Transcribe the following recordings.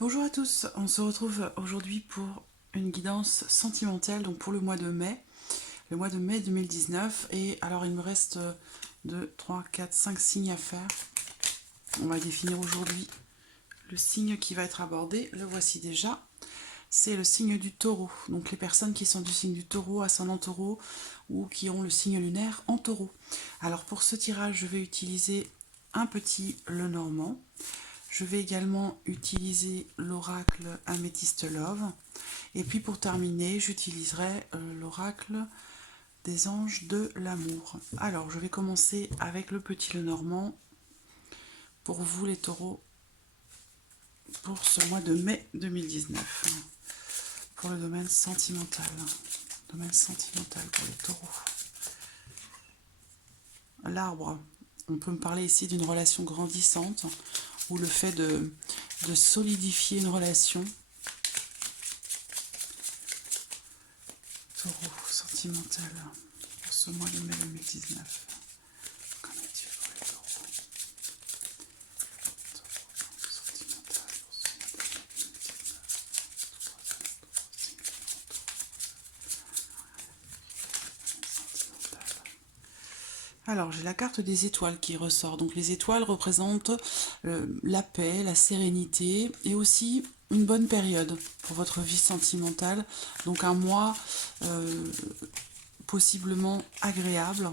Bonjour à tous, on se retrouve aujourd'hui pour une guidance sentimentale, donc pour le mois de mai 2019. Et alors il me reste 2, 3, 4, 5 signes à faire. On va définir aujourd'hui le signe qui va être abordé. Le voici déjà. C'est le signe du taureau. Donc les personnes qui sont du signe du taureau, ascendant taureau, ou qui ont le signe lunaire en taureau. Alors pour ce tirage, je vais utiliser un petit Lenormand. Je vais également utiliser l'oracle Améthyste Love. Et puis pour terminer, j'utiliserai l'oracle des anges de l'amour. Alors, je vais commencer avec le petit Lenormand pour vous les taureaux pour ce mois de mai 2019. Pour le domaine sentimental. Domaine sentimental pour les taureaux. L'arbre. On peut me parler ici d'une relation grandissante ou le fait de solidifier une relation. Taureau sentimental pour ce mois de mai 2019. Qu'en est-il pour les taureaux? Taureau sentimental pour ce mois de mai 2019. Alors, j'ai la carte des étoiles qui ressort. Donc, les étoiles représentent la paix, la sérénité et aussi une bonne période pour votre vie sentimentale. Donc, un mois possiblement agréable.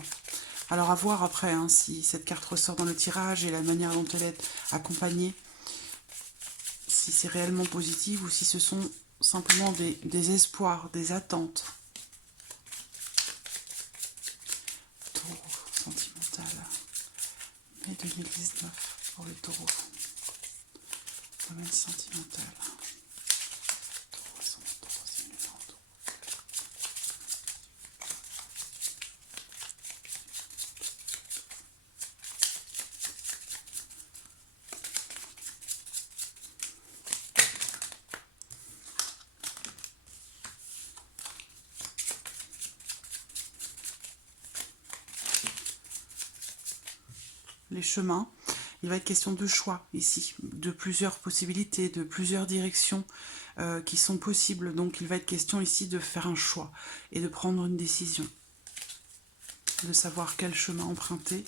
Alors, à voir après si cette carte ressort dans le tirage et la manière dont elle est accompagnée, si c'est réellement positif ou si ce sont simplement des espoirs, des attentes. Taureau sentimental, mai 2019 pour le taureau. Domaine sentimental. Taureau, taureau, simulant, taureau. Les chemins. Il va être question de choix ici, de plusieurs possibilités, de plusieurs directions qui sont possibles. Donc il va être question ici de faire un choix et de prendre une décision, de savoir quel chemin emprunter.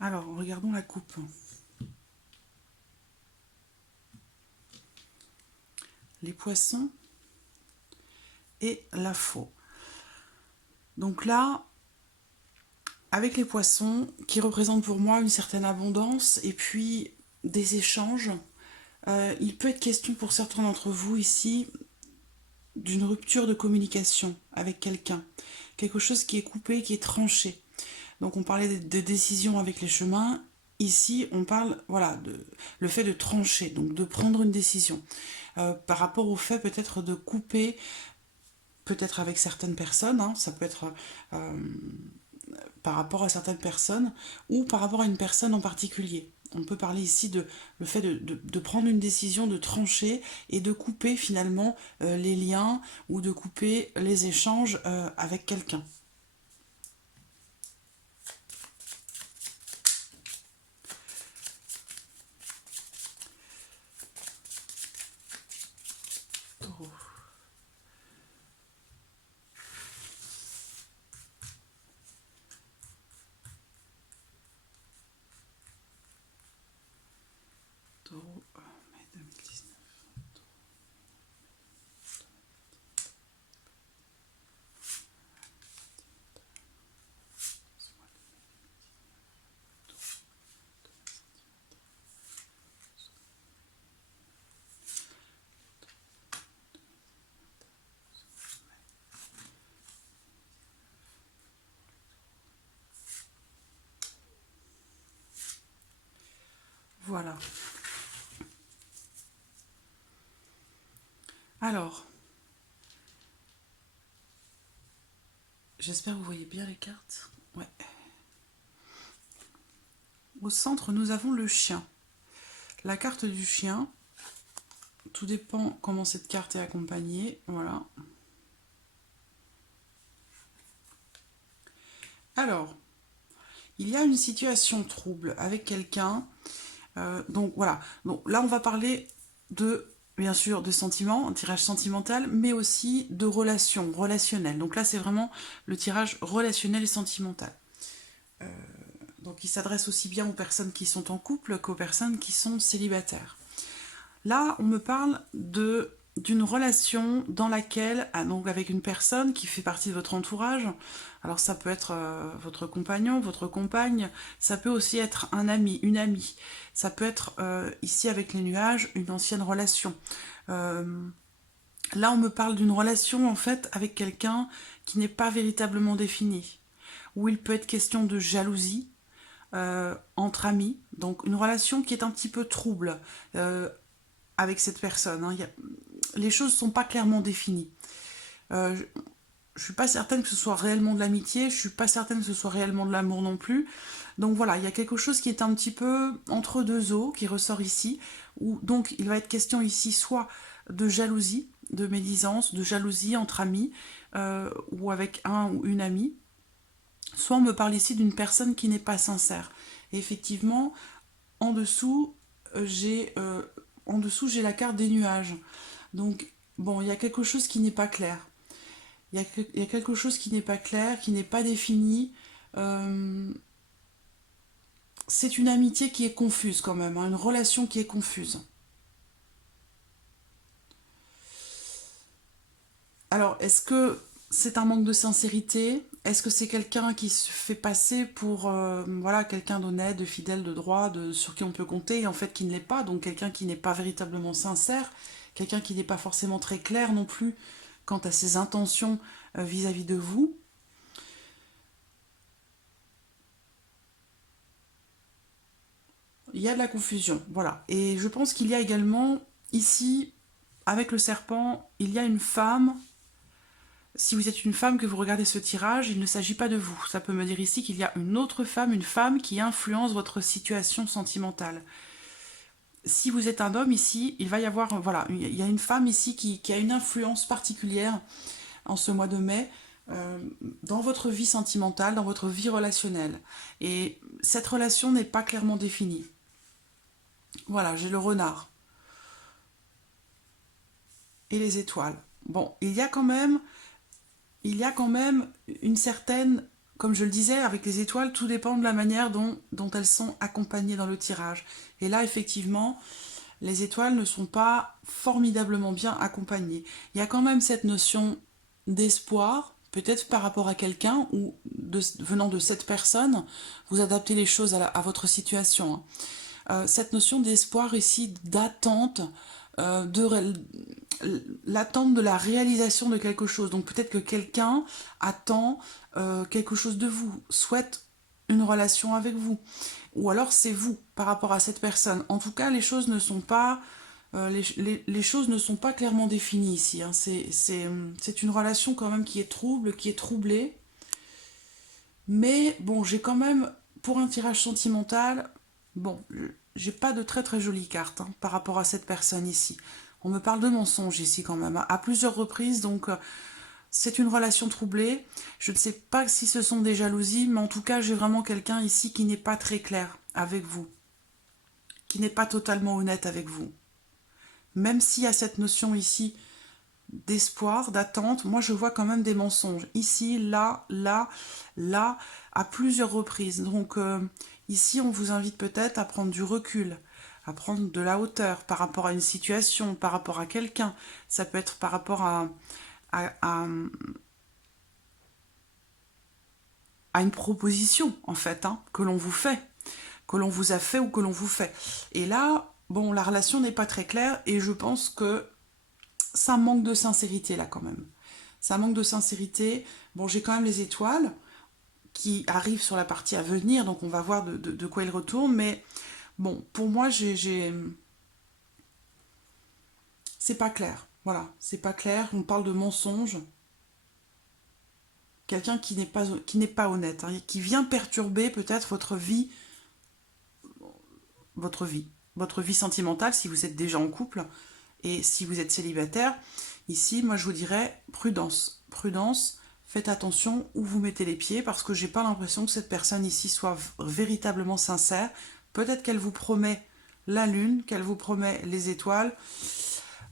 Alors, regardons la coupe. Les poissons et la faux. Donc là, avec les poissons, qui représentent pour moi une certaine abondance et puis des échanges, il peut être question pour certains d'entre vous ici d'une rupture de communication avec quelqu'un. Quelque chose qui est coupé, qui est tranché. Donc on parlait de décision avec les chemins. Ici, on parle le fait de trancher, donc de prendre une décision. Par rapport au fait peut-être de couper, peut-être avec certaines personnes, ça peut être par rapport à certaines personnes ou par rapport à une personne en particulier. On peut parler ici de le fait de prendre une décision, de trancher et de couper finalement les liens ou de couper les échanges avec quelqu'un. Taureau. Taureau, mai 2019. Voilà. Alors, J'espère que vous voyez bien les cartes. Ouais. Au centre, nous avons le chien. La carte du chien, tout dépend comment cette carte est accompagnée. Voilà. Alors, il y a une situation trouble avec quelqu'un. Donc voilà. Donc là, on va parler de, bien sûr, de sentiments, un tirage sentimental, mais aussi de relations, relationnelles. Donc là, c'est vraiment le tirage relationnel et sentimental. Donc il s'adresse aussi bien aux personnes qui sont en couple qu'aux personnes qui sont célibataires. Là, on me parle d'une relation dans laquelle, donc avec une personne qui fait partie de votre entourage. Alors ça peut être votre compagnon, votre compagne, ça peut aussi être un ami, une amie. Ça peut être ici avec les nuages, une ancienne relation. Là, on me parle d'une relation en fait avec quelqu'un qui n'est pas véritablement définie, où il peut être question de jalousie, entre amis, donc une relation qui est un petit peu trouble avec cette personne. Hein. Les choses ne sont pas clairement définies. Je ne suis pas certaine que ce soit réellement de l'amitié, je ne suis pas certaine que ce soit réellement de l'amour non plus. Donc voilà, il y a quelque chose qui est un petit peu entre deux eaux, qui ressort ici, où donc il va être question ici soit de jalousie, de médisance, de jalousie entre amis, ou avec un ou une amie, soit on me parle ici d'une personne qui n'est pas sincère. Et effectivement, en dessous, j'ai la carte des nuages. Donc, bon, il y a quelque chose qui n'est pas clair. Il y a quelque chose qui n'est pas clair, qui n'est pas défini. Euh, c'est une amitié qui est confuse quand même, hein, une relation qui est confuse. Alors, est-ce que c'est un manque de sincérité? Est-ce que c'est quelqu'un qui se fait passer pour voilà, quelqu'un d'honnête, de fidèle, de droit, sur qui on peut compter, et en fait qui ne l'est pas, donc quelqu'un qui n'est pas véritablement sincère, quelqu'un qui n'est pas forcément très clair non plus quant à ses intentions vis-à-vis de vous? Il y a de la confusion, voilà. Et je pense qu'il y a également ici, avec le serpent, il y a une femme. Si vous êtes une femme que vous regardez ce tirage, il ne s'agit pas de vous. Ça peut me dire ici qu'il y a une autre femme, une femme qui influence votre situation sentimentale. Si vous êtes un homme ici, il va y avoir, voilà, il y a une femme ici qui a une influence particulière en ce mois de mai dans votre vie sentimentale, dans votre vie relationnelle. Et cette relation n'est pas clairement définie. Voilà, j'ai le renard et les étoiles. Bon, il y a quand même une certaine, comme je le disais, avec les étoiles, tout dépend de la manière dont elles sont accompagnées dans le tirage. Et là, effectivement, les étoiles ne sont pas formidablement bien accompagnées. Il y a quand même cette notion d'espoir, peut-être par rapport à quelqu'un ou venant de cette personne, vous adaptez les choses à votre situation. Hein. Cette notion d'espoir ici, d'attente, de l'attente de la réalisation de quelque chose. Donc peut-être que quelqu'un attend quelque chose de vous, souhaite une relation avec vous. Ou alors c'est vous par rapport à cette personne. En tout cas, les choses ne sont pas, les choses ne sont pas clairement définies ici. Hein. C'est une relation quand même qui est trouble, qui est troublée. Mais bon, j'ai quand même, pour un tirage sentimental, bon, j'ai pas de très très jolies cartes hein, par rapport à cette personne ici. On me parle de mensonges ici quand même, hein, à plusieurs reprises, donc c'est une relation troublée. Je ne sais pas si ce sont des jalousies, mais en tout cas, j'ai vraiment quelqu'un ici qui n'est pas très clair avec vous, qui n'est pas totalement honnête avec vous. Même s'il y a cette notion ici d'espoir, d'attente, moi je vois quand même des mensonges. Ici, là, là, là, à plusieurs reprises. Donc ici, on vous invite peut-être à prendre du recul, à prendre de la hauteur par rapport à une situation, par rapport à quelqu'un. Ça peut être par rapport à, à une proposition, en fait, hein, que l'on vous fait, que l'on vous a fait ou que l'on vous fait. Et là, bon, la relation n'est pas très claire et je pense que ça manque de sincérité là quand même. Ça manque de sincérité. Bon, j'ai quand même les étoiles qui arrivent sur la partie à venir, donc on va voir de quoi il retourne. Mais bon, pour moi, c'est pas clair. Voilà, c'est pas clair. On parle de mensonges. quelqu'un qui n'est pas honnête, hein, qui vient perturber peut-être votre vie, votre vie sentimentale si vous êtes déjà en couple et si vous êtes célibataire. Ici, moi je vous dirais prudence, prudence. Faites attention où vous mettez les pieds parce que j'ai pas l'impression que cette personne ici soit véritablement sincère. Peut-être qu'elle vous promet la lune, qu'elle vous promet les étoiles,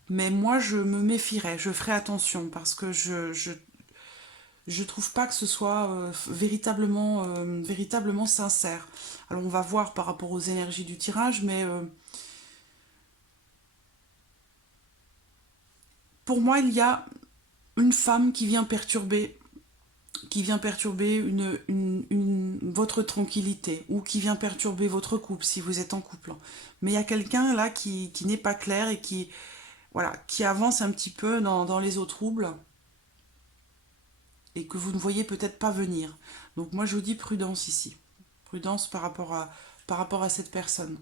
mais moi je me méfierais, je ferai attention parce que je trouve pas que ce soit véritablement sincère. Alors on va voir par rapport aux énergies du tirage, mais pour moi il y a une femme qui vient perturber votre tranquillité ou qui vient perturber votre couple si vous êtes en couple. Mais il y a quelqu'un là qui n'est pas clair et voilà, qui avance un petit peu dans les eaux troubles et que vous ne voyez peut-être pas venir. Donc moi je vous dis prudence ici. Prudence par rapport à cette personne.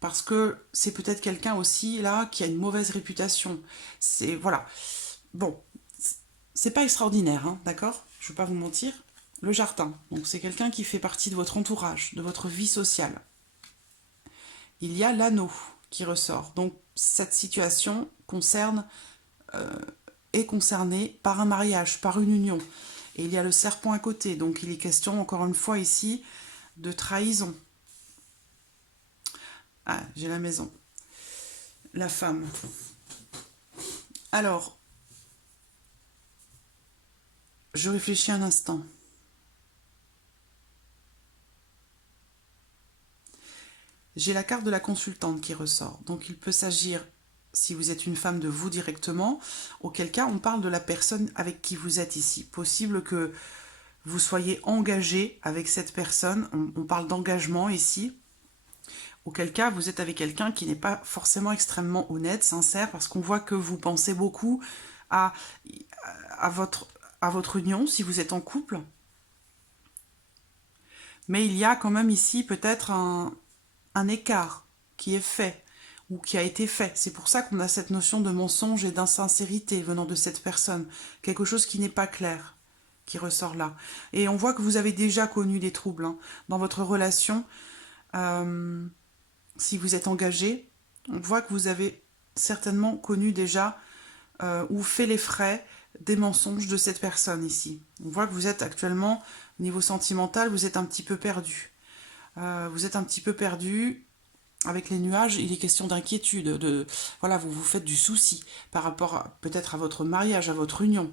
Parce que c'est peut-être quelqu'un aussi là qui a une mauvaise réputation. C'est voilà. Bon, c'est pas extraordinaire, hein, d'accord? Je ne vais pas vous mentir. Le jardin, donc c'est quelqu'un qui fait partie de votre entourage, de votre vie sociale. Il y a l'anneau qui ressort. Donc cette situation est concernée par un mariage, par une union. Et il y a le serpent à côté. Donc il est question, encore une fois ici, de trahison. Ah, j'ai la maison. La femme. Alors, je réfléchis un instant. J'ai la carte de la consultante qui ressort. Donc il peut s'agir, si vous êtes une femme, de vous directement, auquel cas on parle de la personne avec qui vous êtes ici. Possible que vous soyez engagé avec cette personne, on parle d'engagement ici, auquel cas vous êtes avec quelqu'un qui n'est pas forcément extrêmement honnête, sincère, parce qu'on voit que vous pensez beaucoup à, à votre union, si vous êtes en couple. Mais il y a quand même ici peut-être un écart qui est fait ou qui a été fait. C'est pour ça qu'on a cette notion de mensonge et d'insincérité venant de cette personne. Quelque chose qui n'est pas clair, qui ressort là. Et on voit que vous avez déjà connu des troubles hein, dans votre relation. Si vous êtes engagé, on voit que vous avez certainement connu déjà ou fait les frais des mensonges de cette personne ici. On voit que vous êtes actuellement, au niveau sentimental, vous êtes un petit peu perdu. Vous êtes un petit peu perdu. Avec les nuages, il est question d'inquiétude, voilà, vous vous faites du souci par rapport peut-être à votre mariage, à votre union.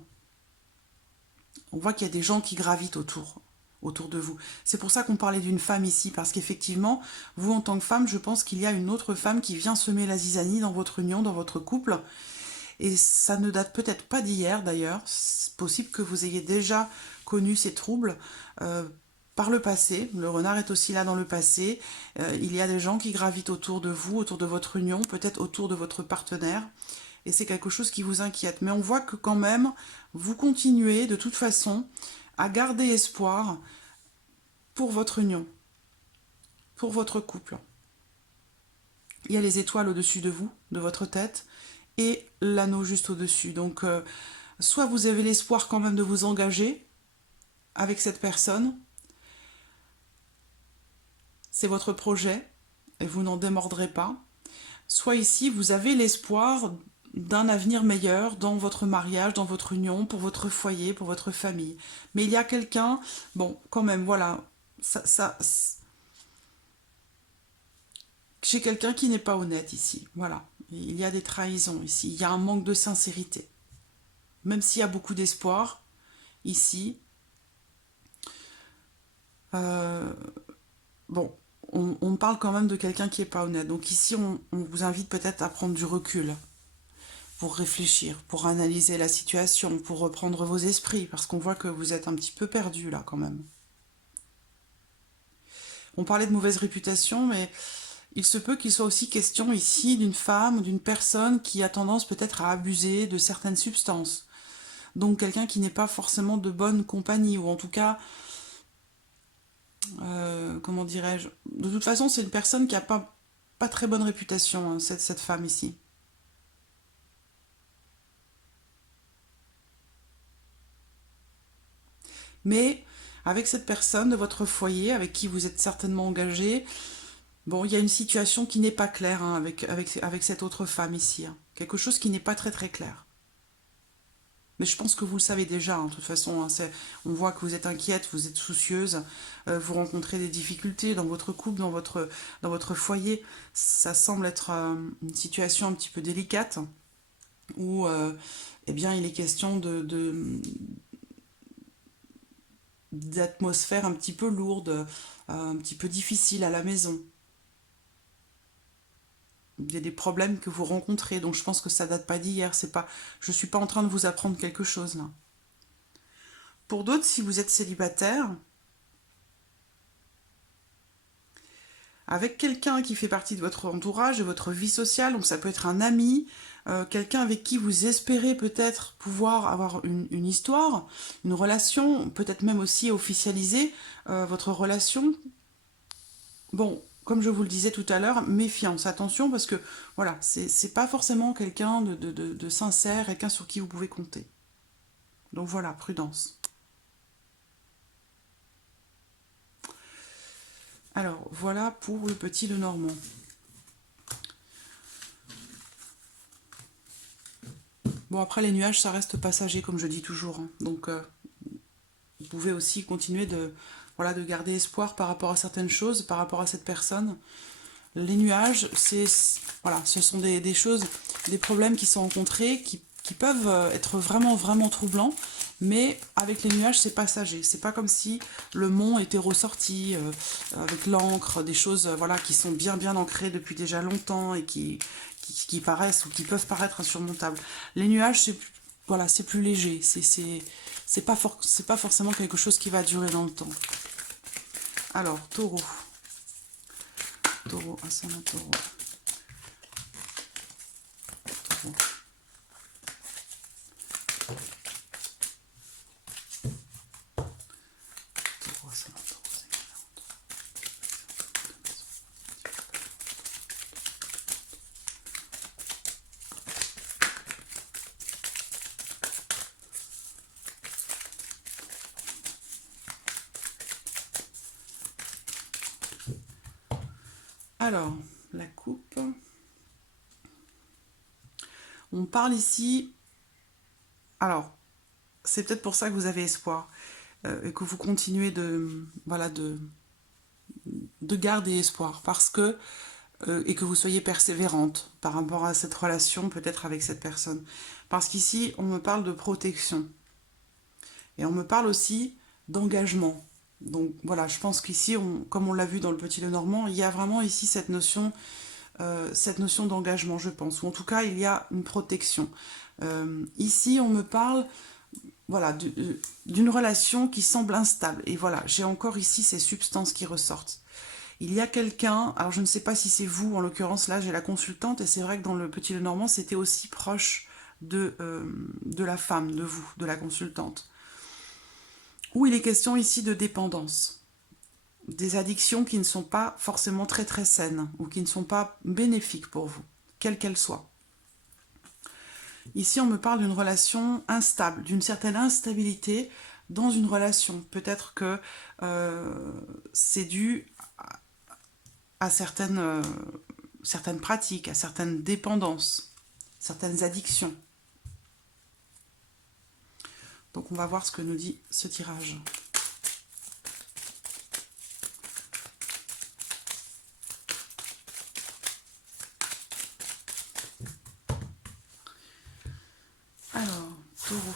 On voit qu'il y a des gens qui gravitent autour de vous. C'est pour ça qu'on parlait d'une femme ici, parce qu'effectivement, vous en tant que femme, je pense qu'il y a une autre femme qui vient semer la zizanie dans votre union, dans votre couple. Et ça ne date peut-être pas d'hier d'ailleurs. C'est possible que vous ayez déjà connu ces troubles par le passé. Le renard est aussi là dans le passé. Il y a des gens qui gravitent autour de vous, autour de votre union, peut-être autour de votre partenaire. Et c'est quelque chose qui vous inquiète. Mais on voit que quand même, vous continuez de toute façon à garder espoir pour votre union, pour votre couple. Il y a les étoiles au-dessus de vous, de votre tête, et l'anneau juste au-dessus. Donc, soit vous avez l'espoir quand même de vous engager avec cette personne, c'est votre projet, et vous n'en démordrez pas. Soit ici, vous avez l'espoir d'un avenir meilleur dans votre mariage, dans votre union, pour votre foyer, pour votre famille. Mais il y a quelqu'un, bon, quand même, voilà, j'ai quelqu'un qui n'est pas honnête ici, voilà. Il y a des trahisons ici, il y a un manque de sincérité. Même s'il y a beaucoup d'espoir, ici, bon, on parle quand même de quelqu'un qui n'est pas honnête. Donc ici, on vous invite peut-être à prendre du recul pour réfléchir, pour analyser la situation, pour reprendre vos esprits, parce qu'on voit que vous êtes un petit peu perdu là quand même. On parlait de mauvaise réputation, mais il se peut qu'il soit aussi question ici d'une femme ou d'une personne qui a tendance peut-être à abuser de certaines substances. Donc quelqu'un qui n'est pas forcément de bonne compagnie, ou en tout cas, comment dirais-je, de toute façon c'est une personne qui n'a pas très bonne réputation, hein, cette femme ici. Mais avec cette personne de votre foyer, avec qui vous êtes certainement engagé, bon, il y a une situation qui n'est pas claire hein, avec cette autre femme ici. Hein. Quelque chose qui n'est pas très très clair. Mais je pense que vous le savez déjà, hein, de toute façon. Hein, on voit que vous êtes inquiète, vous êtes soucieuse, vous rencontrez des difficultés dans votre couple, dans votre foyer. Ça semble être une situation un petit peu délicate où eh bien, il est question d'atmosphère un petit peu lourde, un petit peu difficile à la maison. Il y a des problèmes que vous rencontrez, donc je pense que ça date pas d'hier. Je suis pas en train de vous apprendre quelque chose là. Pour d'autres, si vous êtes célibataire, avec quelqu'un qui fait partie de votre entourage, de votre vie sociale, donc ça peut être un ami, quelqu'un avec qui vous espérez peut-être pouvoir avoir une histoire, une relation, peut-être même aussi officialiser votre relation. Bon, comme je vous le disais tout à l'heure, méfiance, attention, parce que voilà, c'est pas forcément quelqu'un de sincère, quelqu'un sur qui vous pouvez compter. Donc voilà, prudence. Alors, voilà pour le petit Lenormand. Bon, après, les nuages, ça reste passager, comme je dis toujours. Hein. Donc, vous pouvez aussi continuer voilà, de garder espoir par rapport à certaines choses, par rapport à cette personne. Les nuages, voilà, ce sont des choses, des problèmes qui sont rencontrés, qui peuvent être vraiment, vraiment troublants. Mais avec les nuages, c'est passager. C'est pas comme si le mont était ressorti avec l'encre, des choses voilà, qui sont bien, bien ancrées depuis déjà longtemps et qui paraissent ou qui peuvent paraître insurmontables. Les nuages, voilà, c'est plus léger. C'est pas forcément quelque chose qui va durer dans le temps. Alors, taureau. Taureau, ascendant taureau. Taureau. Taureau, ascendant taureau, alors, la coupe. On parle ici... Alors, c'est peut-être pour ça que vous avez espoir et que vous continuez voilà, de garder espoir parce que et que vous soyez persévérante par rapport à cette relation, peut-être avec cette personne. Parce qu'ici, on me parle de protection. Et on me parle aussi d'engagement. Donc voilà, je pense qu'ici, comme on l'a vu dans le Petit Lenormand, il y a vraiment ici cette notion d'engagement, je pense. Ou en tout cas, il y a une protection. Ici, on me parle voilà, d'une relation qui semble instable. Et voilà, j'ai encore ici ces substances qui ressortent. Il y a quelqu'un, alors je ne sais pas si c'est vous, en l'occurrence là j'ai la consultante, et c'est vrai que dans le Petit Lenormand c'était aussi proche de la femme, de vous, de la consultante. Où il est question ici de dépendance, des addictions qui ne sont pas forcément très très saines, ou qui ne sont pas bénéfiques pour vous, quelles qu'elles soient. Ici on me parle d'une relation instable, d'une certaine instabilité dans une relation. Peut-être que c'est dû à certaines pratiques, à certaines dépendances, certaines addictions. Donc on va voir ce que nous dit ce tirage. Alors, taureau.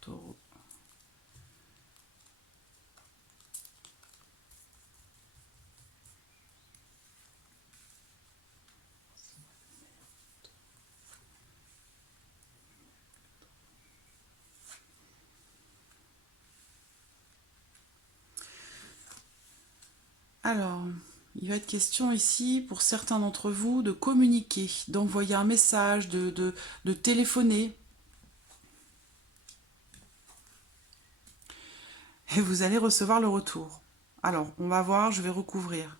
Taureau. Alors, il va être question ici, pour certains d'entre vous, de communiquer, d'envoyer un message, de téléphoner. Et vous allez recevoir le retour. Alors, on va voir, je vais recouvrir.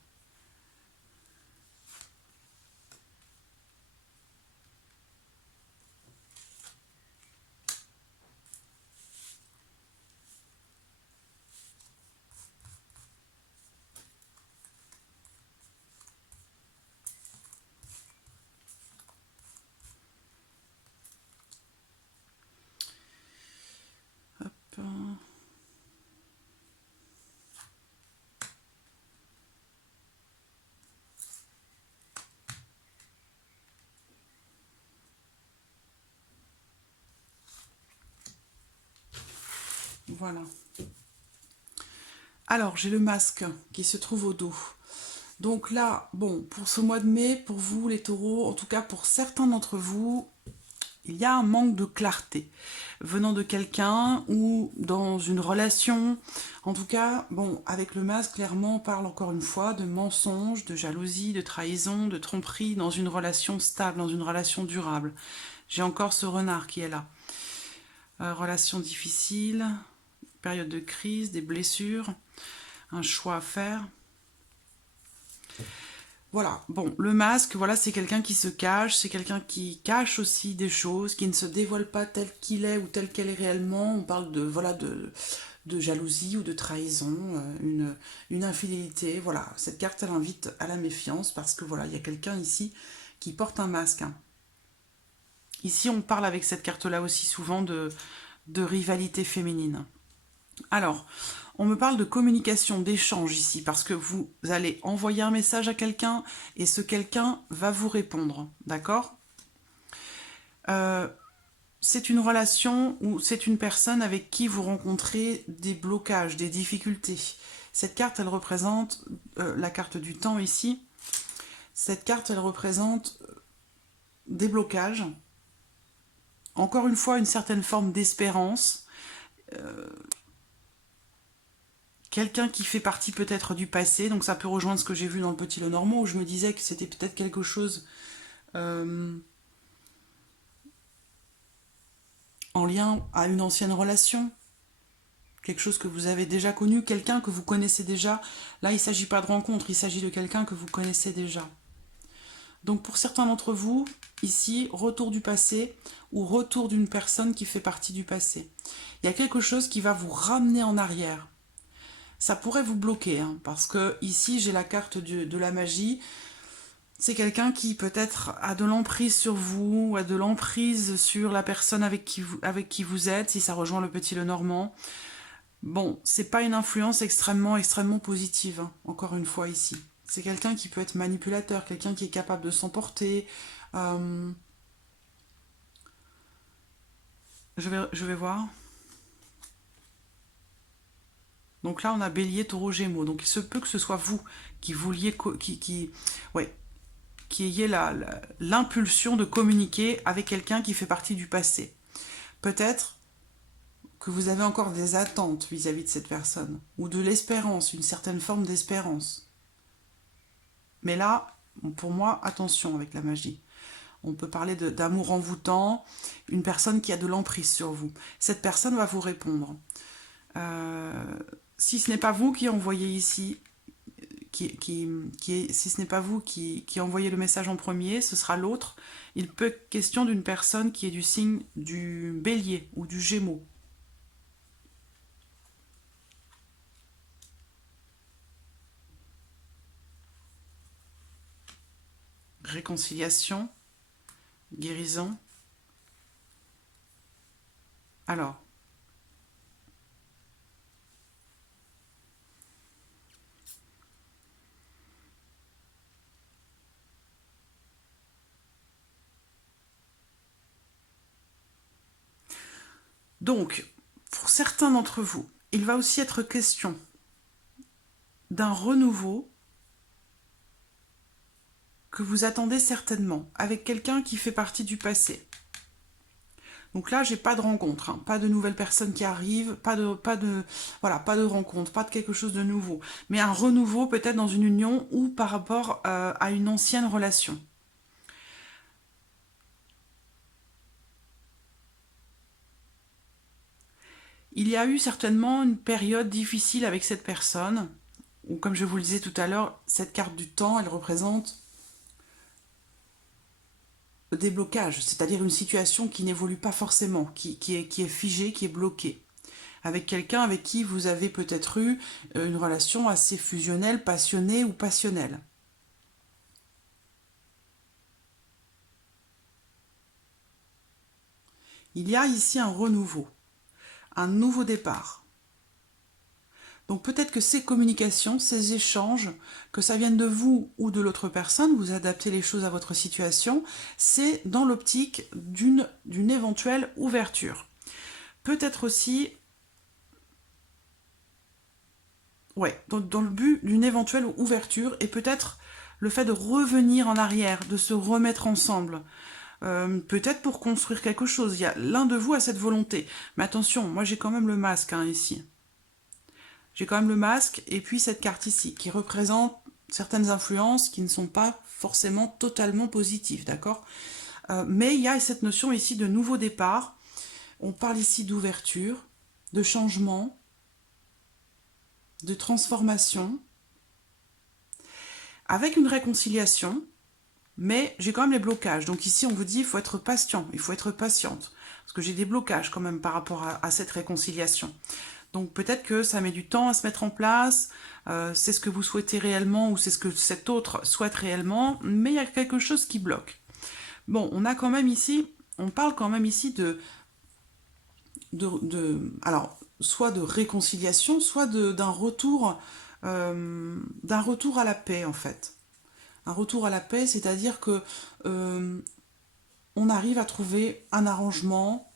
Voilà. Alors, j'ai le masque qui se trouve au dos. Donc là, bon, pour ce mois de mai, pour vous les taureaux, en tout cas pour certains d'entre vous, il y a un manque de clarté venant de quelqu'un ou dans une relation. En tout cas, bon, avec le masque, clairement, on parle encore une fois de mensonge, de jalousie, de trahison, de tromperie dans une relation stable, dans une relation durable. J'ai encore ce renard qui est là. Relation difficile, période de crise, des blessures, un choix à faire. Voilà, bon, le masque, voilà, c'est quelqu'un qui se cache, c'est quelqu'un qui cache aussi des choses, qui ne se dévoile pas tel qu'il est ou tel qu'elle est réellement. On parle de, voilà, de jalousie ou de trahison, une infidélité. Voilà, cette carte, elle invite à la méfiance parce que voilà, il y a quelqu'un ici qui porte un masque. Hein. Ici, on parle avec cette carte-là aussi souvent de rivalité féminine. Alors, on me parle de communication, d'échange ici, parce que vous allez envoyer un message à quelqu'un et ce quelqu'un va vous répondre, d'accord ? C'est une relation ou c'est une personne avec qui vous rencontrez des blocages, des difficultés. Cette carte, elle représente la carte du temps ici. Cette carte, elle représente des blocages. Encore une fois, une certaine forme d'espérance. Quelqu'un qui fait partie peut-être du passé, donc ça peut rejoindre ce que j'ai vu dans le Petit Lenormand, où je me disais que c'était peut-être quelque chose en lien à une ancienne relation, quelque chose que vous avez déjà connu, quelqu'un que vous connaissez déjà. Là, il ne s'agit pas de rencontre, il s'agit de quelqu'un que vous connaissez déjà. Donc pour certains d'entre vous, ici, retour du passé ou retour d'une personne qui fait partie du passé. Il y a quelque chose qui va vous ramener en arrière. Ça pourrait vous bloquer, hein, parce que ici, j'ai la carte de la magie. C'est quelqu'un qui peut-être a de l'emprise sur vous, ou a de l'emprise sur la personne avec qui vous êtes, si ça rejoint le Petit Lenormand. Bon, c'est pas une influence extrêmement positive, hein, encore une fois ici. C'est quelqu'un qui peut être manipulateur, quelqu'un qui est capable de s'emporter. Je vais voir. Donc là, on a Bélier, Taureau, Gémeaux. Donc il se peut que ce soit vous qui vouliez... qui ayez l'impulsion de communiquer avec quelqu'un qui fait partie du passé. Peut-être que vous avez encore des attentes vis-à-vis de cette personne, ou de l'espérance, une certaine forme d'espérance. Mais là, pour moi, attention avec la magie. On peut parler d'amour envoûtant, une personne qui a de l'emprise sur vous. Cette personne va vous répondre. Si ce n'est pas vous qui envoyez ici, si ce n'est pas vous qui envoyez le message en premier, ce sera l'autre. Il peut être question d'une personne qui est du signe du Bélier ou du Gémeaux. Réconciliation, guérison. Alors, donc, pour certains d'entre vous, il va aussi être question d'un renouveau que vous attendez certainement avec quelqu'un qui fait partie du passé. Donc là, j'ai pas de rencontre, hein, pas de nouvelles personnes qui arrivent, pas de rencontre, pas de quelque chose de nouveau, mais un renouveau peut-être dans une union ou par rapport à une ancienne relation. Il y a eu certainement une période difficile avec cette personne, ou comme je vous le disais tout à l'heure, cette carte du temps, elle représente des blocages, c'est-à-dire une situation qui n'évolue pas forcément, qui est figée, qui est bloquée. Avec quelqu'un avec qui vous avez peut-être eu une relation assez fusionnelle, passionnée ou passionnelle. Il y a ici un renouveau, un nouveau départ. Donc peut-être que ces communications, ces échanges, que ça vienne de vous ou de l'autre personne, vous adaptez les choses à votre situation, c'est dans l'optique d'une éventuelle ouverture. Peut-être aussi ouais, dans le but d'une éventuelle ouverture et peut-être le fait de revenir en arrière, de se remettre ensemble. Peut-être pour construire quelque chose. Il y a l'un de vous a cette volonté. Mais attention, moi j'ai quand même le masque hein, ici. J'ai quand même le masque et puis cette carte ici qui représente certaines influences qui ne sont pas forcément totalement positives, d'accord? Mais il y a cette notion ici de nouveau départ. On parle ici d'ouverture, de changement, de transformation, avec une réconciliation, mais j'ai quand même les blocages. Donc ici, on vous dit, il faut être patient, il faut être patiente. Parce que j'ai des blocages quand même par rapport à cette réconciliation. Donc peut-être que ça met du temps à se mettre en place, c'est ce que vous souhaitez réellement ou c'est ce que cet autre souhaite réellement, mais il y a quelque chose qui bloque. Bon, on a quand même ici, on parle quand même ici alors, soit de réconciliation, soit d'un retour à la paix en fait. Un retour à la paix, c'est-à-dire que on arrive à trouver un arrangement,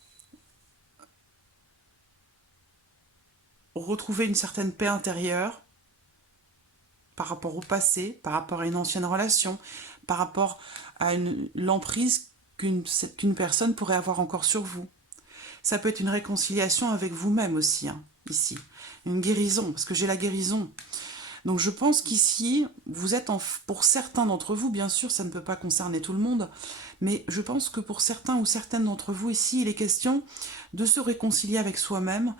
retrouver une certaine paix intérieure par rapport au passé, par rapport à une ancienne relation, par rapport à l'emprise qu'une personne pourrait avoir encore sur vous. Ça peut être une réconciliation avec vous-même aussi, hein, ici. Une guérison, parce que j'ai la guérison. Donc je pense qu'ici, vous êtes pour certains d'entre vous, bien sûr, ça ne peut pas concerner tout le monde, mais je pense que pour certains ou certaines d'entre vous ici, il est question de se réconcilier avec soi-même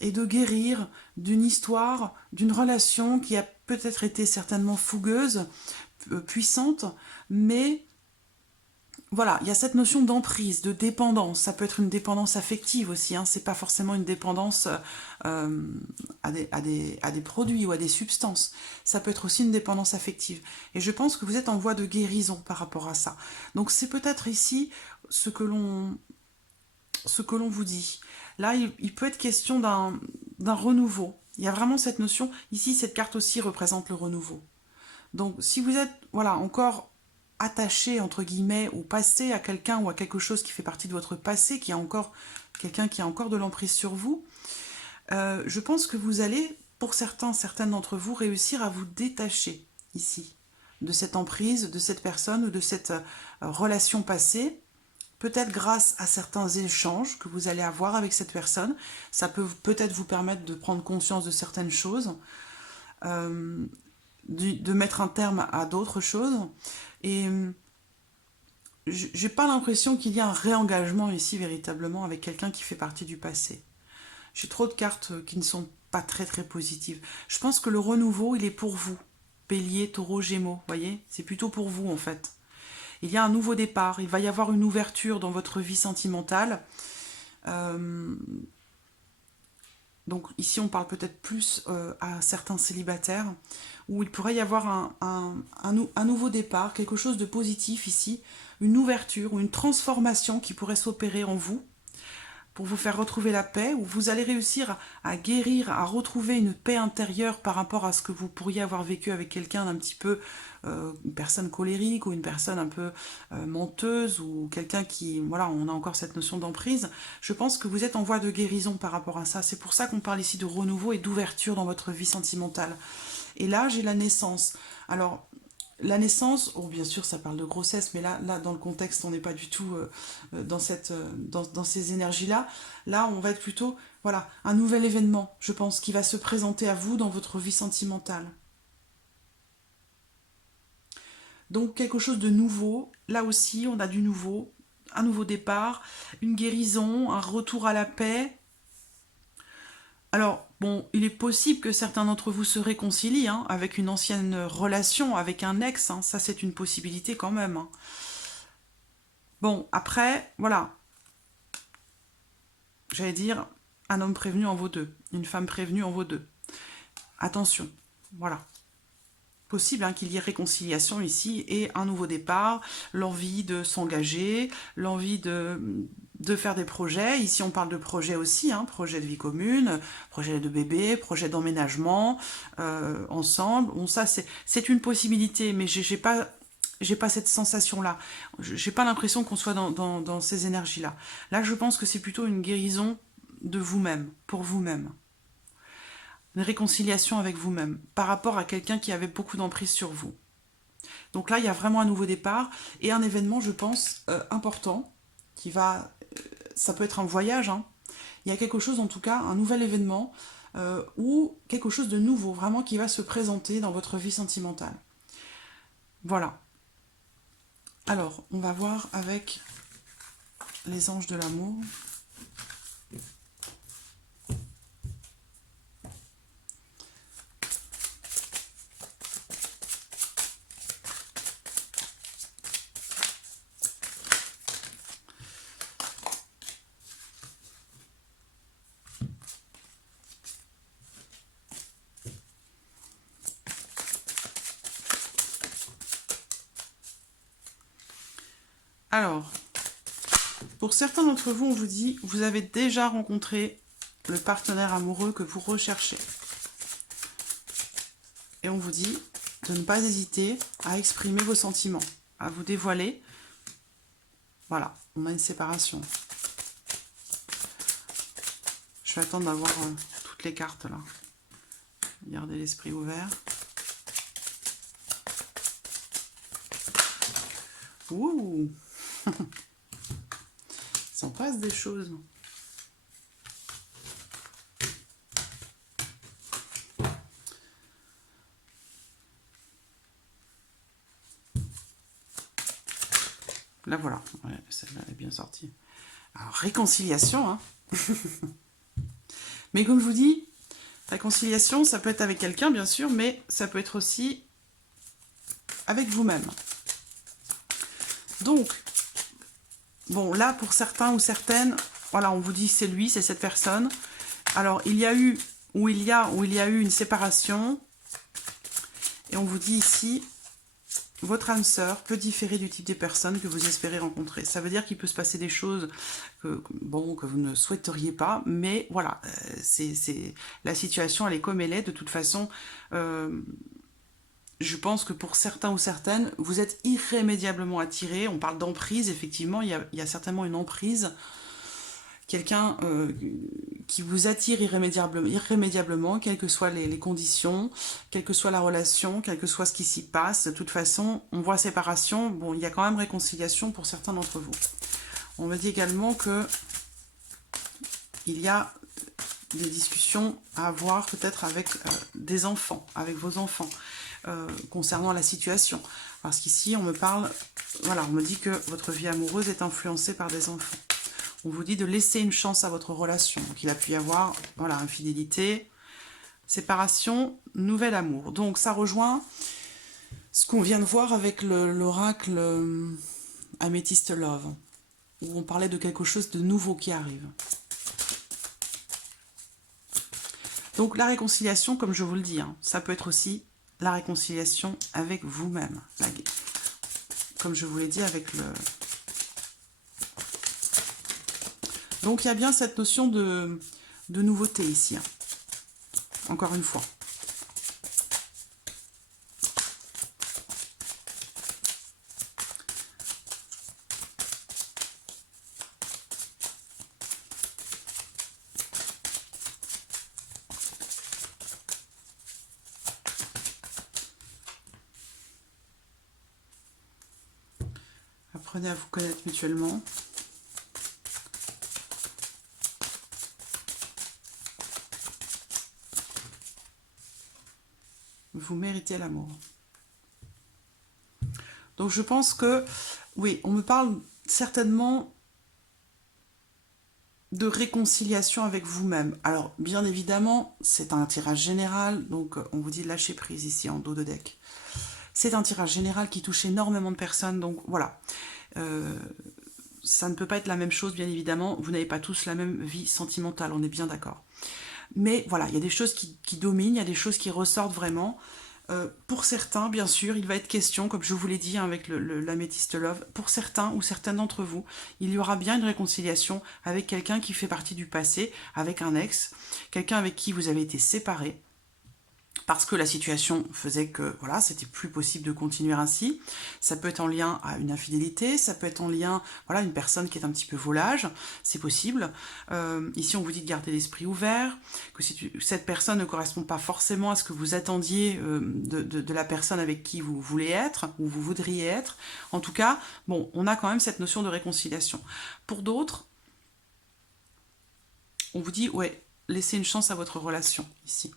et de guérir d'une histoire, d'une relation qui a peut-être été certainement fougueuse, puissante, mais voilà, il y a cette notion d'emprise, de dépendance. Ça peut être une dépendance affective aussi, hein. C'est pas forcément une dépendance à des produits ou à des substances. Ça peut être aussi une dépendance affective. Et je pense que vous êtes en voie de guérison par rapport à ça. Donc c'est peut-être ici ce que l'on vous dit. Là, il peut être question d'un renouveau. Il y a vraiment cette notion. Ici, cette carte aussi représente le renouveau. Donc si vous êtes voilà encore attaché entre guillemets au passé, à quelqu'un ou à quelque chose qui fait partie de votre passé, qui a encore quelqu'un qui a encore de l'emprise sur vous, je pense que vous allez, pour certaines d'entre vous, réussir à vous détacher ici de cette emprise, de cette personne ou de cette relation passée, peut-être grâce à certains échanges que vous allez avoir avec cette personne. Ça peut peut-être vous permettre de prendre conscience de certaines choses, de mettre un terme à d'autres choses. Et j'ai pas l'impression qu'il y a un réengagement ici véritablement avec quelqu'un qui fait partie du passé. J'ai trop de cartes qui ne sont pas très très positives. Je pense que le renouveau, il est pour vous. Bélier, Taureau, Gémeaux, voyez, c'est plutôt pour vous en fait. Il y a un nouveau départ, il va y avoir une ouverture dans votre vie sentimentale. Donc ici on parle peut-être plus à certains célibataires, où il pourrait y avoir un nouveau départ, quelque chose de positif ici, une ouverture ou une transformation qui pourrait s'opérer en vous, pour vous faire retrouver la paix, où vous allez réussir à guérir, à retrouver une paix intérieure par rapport à ce que vous pourriez avoir vécu avec quelqu'un d'un petit peu, une personne colérique ou une personne un peu menteuse ou quelqu'un qui, voilà, on a encore cette notion d'emprise. Je pense que vous êtes en voie de guérison par rapport à ça. C'est pour ça qu'on parle ici de renouveau et d'ouverture dans votre vie sentimentale. Et là, j'ai la naissance. Alors, la naissance, oh, bien sûr, ça parle de grossesse, mais là dans le contexte, on n'est pas du tout dans ces énergies-là. Là, on va être plutôt, voilà, un nouvel événement, je pense, qui va se présenter à vous dans votre vie sentimentale. Donc, quelque chose de nouveau. Là aussi, on a du nouveau, un nouveau départ, une guérison, un retour à la paix. Alors, bon, il est possible que certains d'entre vous se réconcilient hein, avec une ancienne relation, avec un ex, hein, ça c'est une possibilité quand même. Hein. Bon, après, voilà, j'allais dire, un homme prévenu en vaut deux, une femme prévenue en vaut deux. Attention, voilà. Possible hein, qu'il y ait réconciliation ici et un nouveau départ, l'envie de s'engager, l'envie de faire des projets. Ici, on parle de projets aussi, hein, projet de vie commune, projet de bébé, projet d'emménagement, ensemble. Bon, ça, c'est une possibilité, mais j'ai pas cette sensation-là. J'ai pas l'impression qu'on soit dans ces énergies-là. Là, je pense que c'est plutôt une guérison de vous-même, pour vous-même. une réconciliation avec vous-même par rapport à quelqu'un qui avait beaucoup d'emprise sur vous. Donc là, il y a vraiment un nouveau départ et un événement, je pense, important qui va... ça peut être un voyage, hein. Il y a quelque chose, en tout cas, un nouvel événement ou quelque chose de nouveau, vraiment, qui va se présenter dans votre vie sentimentale. Voilà. Alors, on va voir avec les anges de l'amour. Alors, pour certains d'entre vous, on vous dit, vous avez déjà rencontré le partenaire amoureux que vous recherchez. Et on vous dit de ne pas hésiter à exprimer vos sentiments, à vous dévoiler. Voilà, on a une séparation. Je vais attendre d'avoir toutes les cartes là. Gardez l'esprit ouvert. Ouh. Il s'en passe des choses. Là voilà, ouais, celle-là est bien sortie. Alors réconciliation, hein. Mais comme je vous dis, réconciliation, ça peut être avec quelqu'un bien sûr, mais ça peut être aussi avec vous-même. Donc, bon, là, pour certains ou certaines, voilà, on vous dit c'est lui, c'est cette personne. Alors, il y a eu une séparation. Et on vous dit ici, votre âme sœur peut différer du type de personne que vous espérez rencontrer. Ça veut dire qu'il peut se passer des choses que vous ne souhaiteriez pas. Mais voilà, la situation, elle est comme elle est. De toute façon, je pense que pour certains ou certaines, vous êtes irrémédiablement attirés. On parle d'emprise, effectivement, il y a certainement une emprise. Quelqu'un qui vous attire irrémédiablement, quelles que soient les conditions, quelle que soit la relation, quel que soit ce qui s'y passe. De toute façon, on voit séparation. Bon, il y a quand même réconciliation pour certains d'entre vous. On me dit également que il y a des discussions à avoir peut-être avec des enfants, avec vos enfants. Concernant la situation. Parce qu'ici, on me parle, voilà, on me dit que votre vie amoureuse est influencée par des enfants. On vous dit de laisser une chance à votre relation. Donc, il a pu y avoir, voilà, infidélité, séparation, nouvel amour. Donc, ça rejoint ce qu'on vient de voir avec l'oracle Amethyst Love, où on parlait de quelque chose de nouveau qui arrive. Donc, la réconciliation, comme je vous le dis, hein, ça peut être aussi la réconciliation avec vous-même. Comme je vous l'ai dit avec le... Donc il y a bien cette notion de nouveauté ici. Hein. Encore une fois. Apprenez à vous connaître mutuellement. Vous méritez l'amour. Donc je pense que, oui, on me parle certainement de réconciliation avec vous-même. Alors, bien évidemment, c'est un tirage général, donc on vous dit de lâcher prise ici en dos de deck. C'est un tirage général qui touche énormément de personnes, donc voilà. Ça ne peut pas être la même chose, bien évidemment. Vous n'avez pas tous la même vie sentimentale, on est bien d'accord. Mais voilà, il y a des choses qui dominent, il y a des choses qui ressortent vraiment. Pour certains, bien sûr, il va être question, comme je vous l'ai dit avec l'Amethyst Love, pour certains ou certaines d'entre vous, il y aura bien une réconciliation avec quelqu'un qui fait partie du passé, avec un ex, quelqu'un avec qui vous avez été séparés. parce que la situation faisait que voilà, c'était plus possible de continuer ainsi. Ça peut être en lien à une infidélité, ça peut être en lien, voilà, une personne qui est un petit peu volage, c'est possible. Ici, on vous dit de garder l'esprit ouvert, que si cette personne ne correspond pas forcément à ce que vous attendiez de la personne avec qui vous voulez être, ou vous voudriez être. En tout cas, bon, on a quand même cette notion de réconciliation. Pour d'autres, on vous dit, ouais, laissez une chance à votre relation, ici.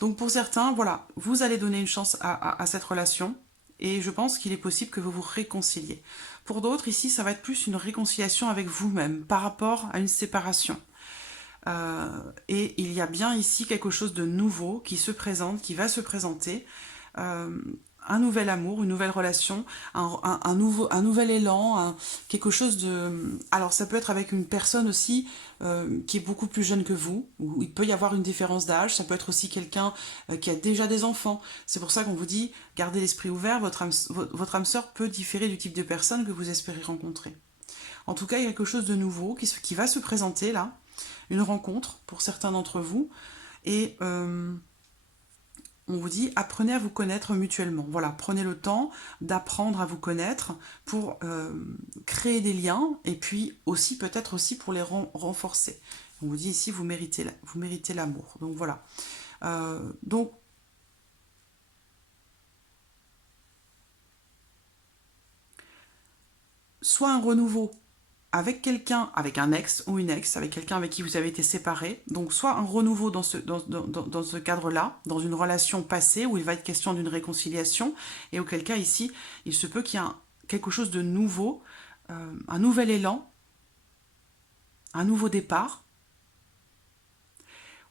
Donc pour certains, voilà, vous allez donner une chance à cette relation et je pense qu'il est possible que vous vous réconciliez. Pour d'autres, ici, ça va être plus une réconciliation avec vous-même par rapport à une séparation. Et il y a bien ici quelque chose de nouveau qui se présente, qui va se présenter. Un nouvel amour, une nouvelle relation, un nouvel élan, quelque chose de... Alors ça peut être avec une personne aussi qui est beaucoup plus jeune que vous, où il peut y avoir une différence d'âge, ça peut être aussi quelqu'un qui a déjà des enfants. C'est pour ça qu'on vous dit, gardez l'esprit ouvert, votre âme sœur peut différer du type de personne que vous espérez rencontrer. En tout cas, il y a quelque chose de nouveau qui va se présenter là, une rencontre pour certains d'entre vous, et... on vous dit, apprenez à vous connaître mutuellement. Voilà, prenez le temps d'apprendre à vous connaître pour créer des liens et puis aussi peut-être aussi pour les renforcer. On vous dit ici, vous méritez l'amour. Donc voilà. Donc, soit un renouveau avec quelqu'un, avec un ex ou une ex, avec quelqu'un avec qui vous avez été séparés. Donc soit un renouveau dans ce cadre-là, dans une relation passée où il va être question d'une réconciliation, et auquel cas ici, il se peut qu'il y ait quelque chose de nouveau, un nouvel élan, un nouveau départ,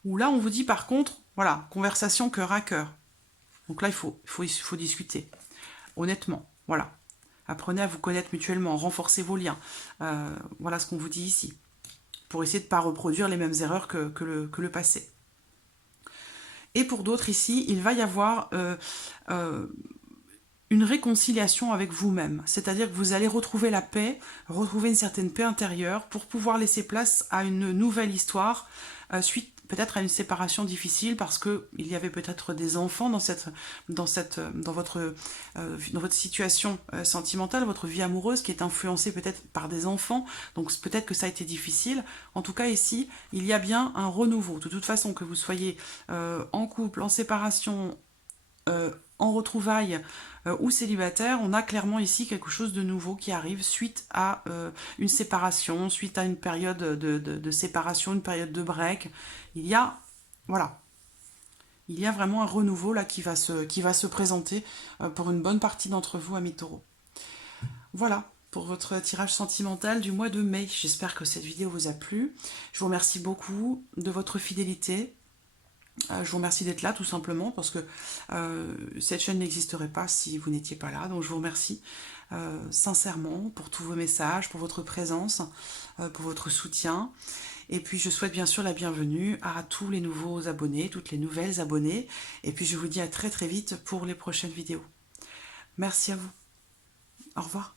où là on vous dit par contre, voilà, conversation cœur à cœur. Donc là il faut discuter, honnêtement, voilà. Apprenez à vous connaître mutuellement, renforcez vos liens. Voilà ce qu'on vous dit ici, pour essayer de ne pas reproduire les mêmes erreurs que le passé. Et pour d'autres ici, il va y avoir une réconciliation avec vous-même. C'est-à-dire que vous allez retrouver la paix, retrouver une certaine paix intérieure pour pouvoir laisser place à une nouvelle histoire suite peut-être à une séparation difficile parce que il y avait peut-être des enfants dans votre situation sentimentale, votre vie amoureuse qui est influencée peut-être par des enfants, donc peut-être que ça a été difficile. En tout cas ici, il y a bien un renouveau. De toute façon, que vous soyez en couple, en séparation, en retrouvailles ou célibataire, on a clairement ici quelque chose de nouveau qui arrive suite à une séparation, suite à une période de séparation, une période de break. Il y a, voilà, il y a vraiment un renouveau là qui va se présenter pour une bonne partie d'entre vous, amis taureaux. Voilà pour votre tirage sentimental du mois de mai. J'espère que cette vidéo vous a plu. Je vous remercie beaucoup de votre fidélité. Je vous remercie d'être là tout simplement parce que cette chaîne n'existerait pas si vous n'étiez pas là. Donc je vous remercie sincèrement pour tous vos messages, pour votre présence, pour votre soutien. Et puis je souhaite bien sûr la bienvenue à tous les nouveaux abonnés, toutes les nouvelles abonnées. Et puis je vous dis à très très vite pour les prochaines vidéos. Merci à vous. Au revoir.